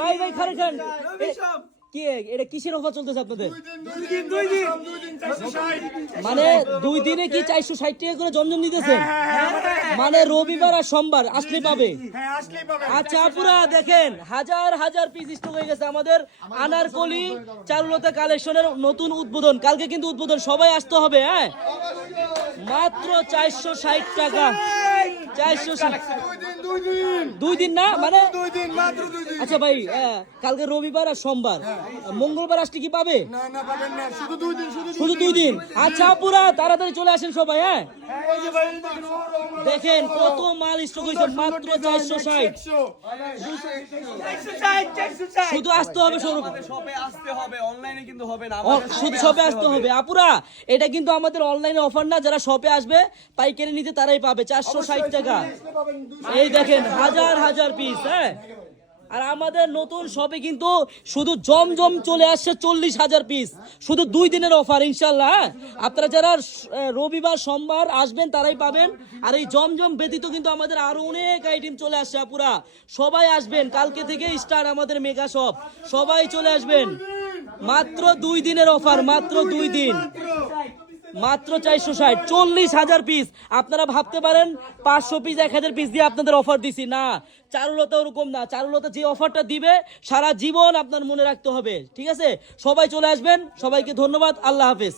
ভাই ভাই খারেন কি এটা কিসের অফার চলতেছে আপনাদের? মানে 2 দিনে কি 460 টাকা করে জমজম নিতেছেন? মানে রবিবার আর সোমবার আসলে পাবে। আচ্ছা আপুরা দেখেন হাজার হাজার পিস স্টক হয়ে গেছে আমাদের আনারকলি চারুলতা কালেকশনের নতুন উদ্বোধন। কালকে কিন্তু উদ্বোধন, সবাই আসতে হবে। হ্যাঁ মাত্র 460 টাকা। 460 2 দিন না মানে আচ্ছা ভাই কালকে রবিবার আর সোমবার, মঙ্গলবার আসলে কি পাবে? শুধু 2 দিন। আচ্ছা পুরা তাড়াতাড়ি চলে আসেন সবাই। হ্যাঁ দেখেন কত মাল স্টক হয়েছে, মাত্র 460। শুধু আসতে হবে, শপে আসতে হবে, অনলাইনে কিন্তু হবে না। শুধু শপে আসতে হবে আপুরা। এটা কিন্তু আমাদের অনলাইনে অফার না, যারা শপে আসবে পাইকারি নিতে তারাই পাবে 460 টাকা। এই দেখেন হাজার হাজার পিস। হ্যাঁ আর আমাদের নতুন শপে কিন্তু শুধু জমজম চলে আসছে 40,000 পিস, শুধু 2 দিনের অফার ইনশাল্লাহ। আপনারা যারা রবিবার সোমবার আসবেন তারাই পাবেন। আর এই জমজম ব্যতীত কিন্তু আমাদের আরো অনেক আইটেম চলে আসছে আপুরা। সবাই আসবেন, কালকে থেকে স্টার্ট আমাদের মেগা শপ, সবাই চলে আসবেন। মাত্র 2 দিনের অফার, মাত্র 2 দিন, মাত্র 460, 40,000 পিস। আপনারা ভাবতে পারেন 500 পিস 1000 পিস দিয়ে আপনাদের অফার দিছি না, চারুলতা ওরকম না। চারুলতা যে অফারটা দিবে সারা জীবন আপনার মনে রাখতে হবে। ঠিক আছে, সবাই চলে আসবেন, সবাইকে ধন্যবাদ, আল্লাহ হাফেজ।